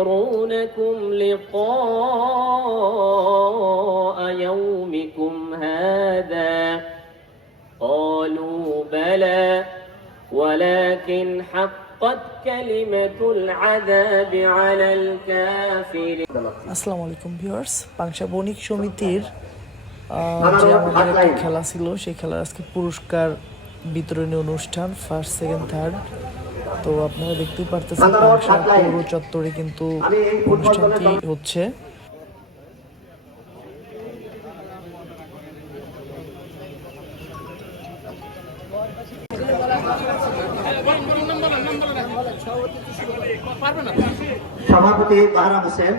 يرونكم لقاء يومكم هذا قالوا بلى ولكن حقت كلمة العذاب على الكافرين আসসালামু আলাইকুম ভিউয়ার্স পাংশা বণিক সমিতির যে আমাদের একটা খেলা ছিল সেই খেলার আজকে পুরস্কার বিতরণী অনুষ্ঠান ফার্স্ট সেকেন্ড থার্ড। তো আপনারা দেখতেই পারতেছেন পাংশা পৌর চত্বরে কিন্তু অনুষ্ঠানটি হচ্ছে। সভাপতি বাহারাম হোসেন,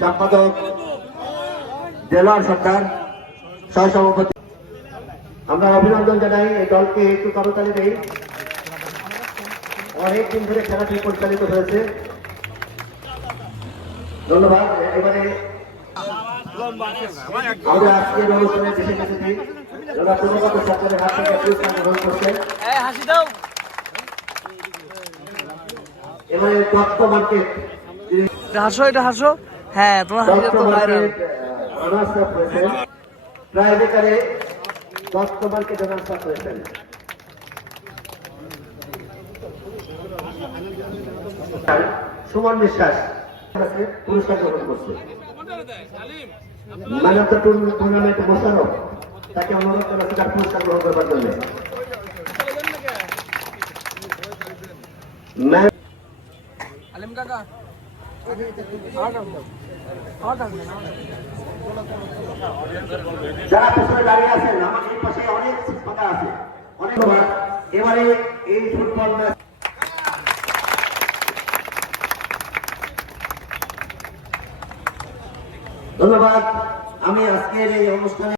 সম্পাদক দেলোয়ার সরকার, সহসভাপতি। আমরা অভিনন্দন জানাই এই দলকে, একটু করতালি দেই। অনেকদিন ধরে খেলাটি পরিচালিত হয়েছে, ধন্যবাদ। এবারে আমরা আজকের অনুষ্ঠানে বিশেষ অতিথি যারা পূর্ণগত সরকারের হাত থেকে পুরস্কার গ্রহণ করছেন। এবারে দত্ত মার্কেট হাসো হ্যাঁ তোমার হাসি তো ভাইরাল। প্রাইভেটারে দত্ত মার্কেট অনার্স করেছেন। সুমন বিশ্বাস পুরস্কার গ্রহণ করছে। Man of the tournament Mosharraf, তাকে অনুরোধ করা হচ্ছে তার পুরস্কার গ্রহণ করবার জন্য। যারা পেছনে দাঁড়িয়ে আছেন, আমার এই পাশে অনেক ফাঁকা আছে, অনেক। এবারে এই ফুটবল ম্যাচ ধন্যবাদ। আমি আজকের এই অনুষ্ঠানে